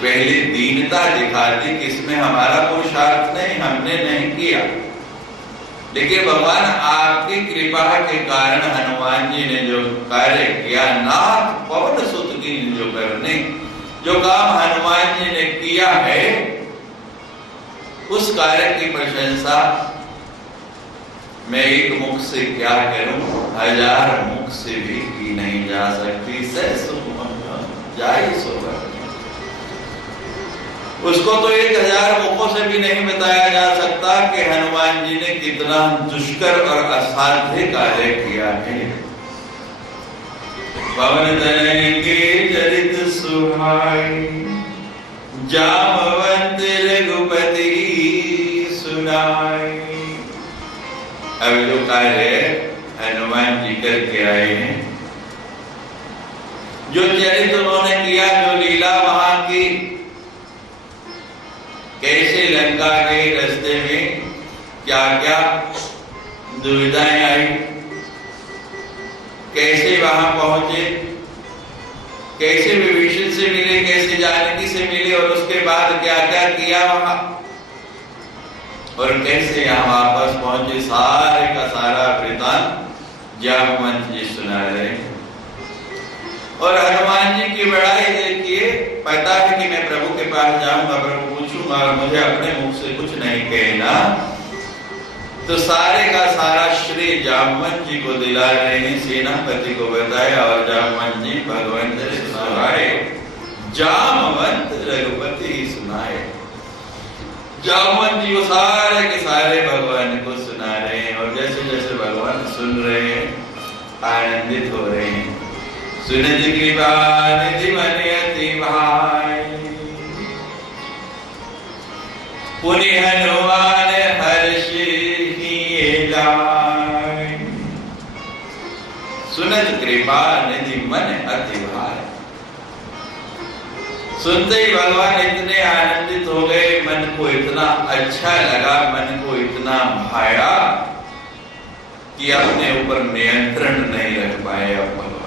पहले दीनता दिखाती कि इसमें हमारा पुरुषार्थ नहीं, हमने नहीं किया, लेकिन भगवान आपकी कृपा के कारण हनुमान जी ने जो कार्य किया, नाथ पवन सुत की जो करने, जो काम हनुमान जी ने किया है, उस कार्य की प्रशंसा मैं एक मुख से क्या करूं, 1000 मुख से भी की नहीं जा सकती। जाई सोवर, उसको तो 1000 मुखों से भी नहीं बताया जा सकता कि हनुमान जी ने कितना दुष्कर और असाध्य कार्य किया है। पवन तनय के चरित सुहाई, जामवंत रघुपति सुनाई। अब जो कार्य हनुमान जी करके आए हैं, जो चरित उन्होंने किया, जो लीला वहां की, कैसे लंका के रास्ते में क्या क्या दुविधाएं आई, कैसे वहां पहुंचे, कैसे विभीषण से मिले, कैसे जानकी से मिले, और उसके बाद क्या क्या किया वहां, और कैसे यहाँ वापस पहुंचे, सारे का सारा वृतांत जामवंत जी सुना रहे हैं। और हनुमान जी की बड़ाई देखिए, पता है कि मैं प्रभु के पास जाऊंगा, प्रभु पूछूंगा और मुझे अपने मुख से कुछ नहीं कहना, तो सारे का सारा श्रेय जामवंत जी को दिला रहे हैं, सेनापति को बताया, और जामवंत जी भगवंत से सुनाए, जामवंत रघुपति सुनाए। जामवंत जी वो सारे के सारे भगवान को सुना रहे हैं, और जैसे जैसे भगवान सुन रहे हैं आनंदित हो रहे हैं। सुनित कृपा निधि मन अति भाई, पुनि हनुमान हर्षि हिये लाए। सुनित कृपा निधि मन अति भाई, सुनते ही भगवान इतने आनंदित हो गए, मन को इतना अच्छा लगा, मन को इतना भाया कि अपने ऊपर नियंत्रण नहीं रख पाए। अब भगवान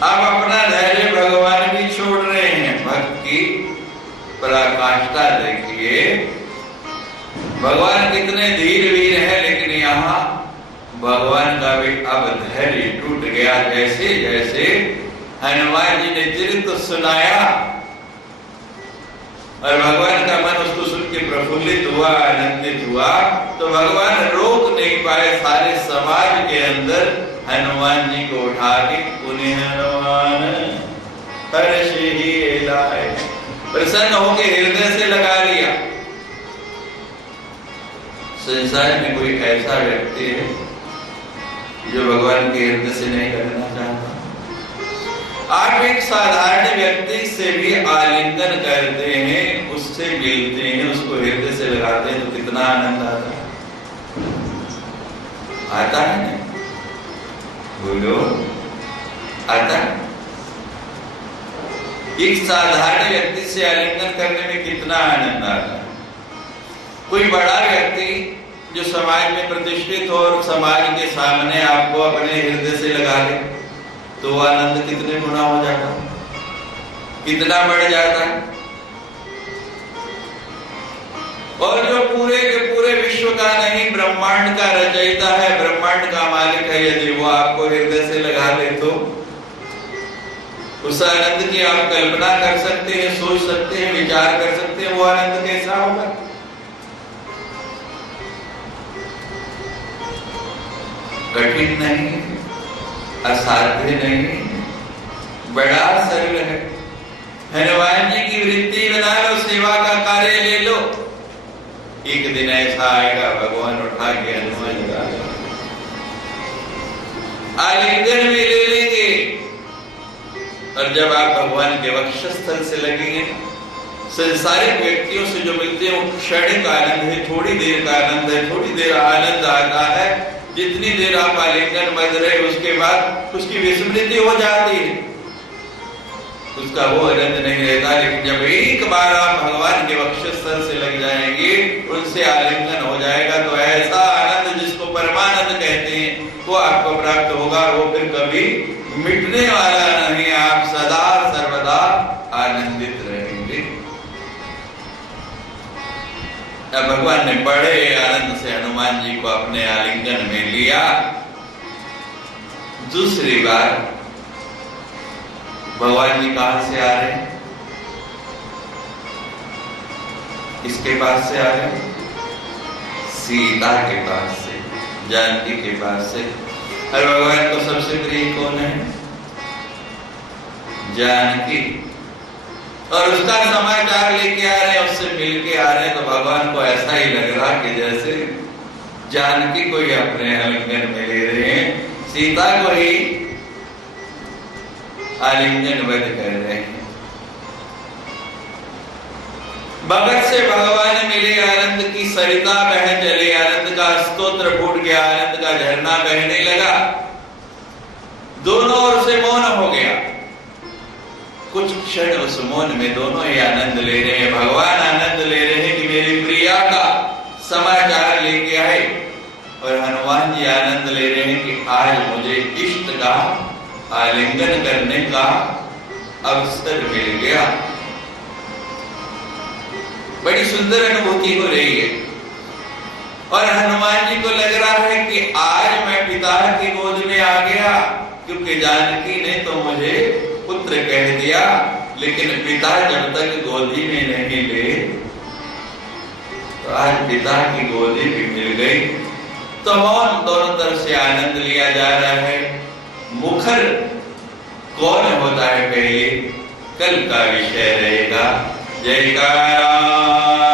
अब अपना धैर्य भगवान भी छोड़ रहे हैं। भक्त की पराकाष्ठा देखिए, भगवान कितने धीर वीर है, लेकिन यहाँ भगवान का भी अब धैर्य टूट गया। जैसे जैसे हनुमान जी ने चरित्र सुनाया और भगवान का मन उसको सुन के प्रफुल्लित हुआ, आनंदित हुआ, तो भगवान रोक नहीं पाए। सारे समाज के अंदर हनुमान जी को उठा के पुनः हनुमान हर्षि हिये लाए, प्रसन्न होके हृदय से लगा लिया। संसार में कोई ऐसा व्यक्ति है जो भगवान के हृदय से नहीं करना चाहता? आप एक साधारण व्यक्ति से भी आलिंगन करते हैं, उससे मिलते हैं, उसको हृदय से लगाते हैं, तो कितना आनंद आता है? आता है नहीं? बोलो, आता है? एक साधारण व्यक्ति से आलिंगन करने में कितना आनंद आता है? कोई बड़ा व्यक्ति जो समाज में प्रतिष्ठित हो और समाज के सामने आपको अपने हृदय से लगा ले, तो आनंद कितने गुना हो जाता है, कितना बढ़ जाता है। और जो पूरे के पूरे विश्व का नहीं, ब्रह्मांड का रचयिता है, ब्रह्मांड का मालिक है, यदि वो आपको हृदय से लगा ले, तो उस आनंद की आप कल्पना कर सकते हैं, सोच सकते हैं, विचार कर सकते हैं, वो आनंद कैसा होगा? कठिन नहीं, असाध्य नहीं, बड़ा सरल है। हनुमान जी की वृत्ति बना लो, सेवा का कार्य ले लो, एक दिन ऐसा आएगा भगवान उठा के हनुमान जी आलिंगन में ले लेंगे, और जब आप भगवान के वक्षस्थल से लगेंगे संसारिक व्यक्तियों से जो मिलते हैं वो क्षणिक आनंद है, थोड़ी देर का आनंद है, थोड़ी देर आनंद आता है। जितनी देर आप आलिंगन बंद रहे उसके बाद उसकी विस्मृति हो जाती है, उसका वो आनंद नहीं रहता। लेकिन जब एक बार आप भगवान के वक्षस्थल से लग जाएंगे, उनसे आलिंगन हो जाएगा, तो ऐसा आनंद जिसको परमानंद कहते हैं वो आपको प्राप्त होगा। वो फिर कभी मिटने वाला नहीं, आप सदा सर्वदा आनंदित रहेंगे। अब भगवान ने बड़े आनंद से हनुमान जी को अपने आलिंगन में लिया। दूसरी बार भगवान जी कहां से आ रहे हैं? किसके पास से आ रहे हैं? सीता के पास से, जानकी के पास से। और भगवान को सबसे प्रिय कौन है? जानकी। और उसका समाचार लेके आ रहे हैं, उससे मिल के आ रहे हैं, तो भगवान को ऐसा ही लग रहा कि जैसे जानकी को ही अपने आलिंगन में ले रहे हैं, सीता को ही आलिंगन बंद कर रहे हैं। भगत से भगवान मिले, आनंद की सरिता बह चले, आनंद का स्तोत्र फूट गया, आनंद का झरना बहने लगा। दोनों ओर से मौन हो गया। कुछ क्षण उस मौन में दोनों ही आनंद ले रहे हैं। भगवान आनंद ले रहे हैं कि मेरी प्रिया का समाचार लेके आए, और हनुमान जी आनंद ले रहे हैं कि आज मुझे इष्ट का आलिंगन करने का अवसर मिल गया। बड़ी सुंदर अनुभूति हो रही है। और हनुमान जी को लग रहा है कि आज मैं पिता की गोद में आ गया, क्योंकि जानकी ने तो मुझे पुत्र कह दिया, लेकिन पिता जब तक गोदी में नहीं ले, तो आज पिता की गोदी भी मिल गई। तो मौन दोनों तरफ से आनंद लिया जा रहा है। मुखर कौन होता है पहले, कल का विषय रहेगा। जयकारा।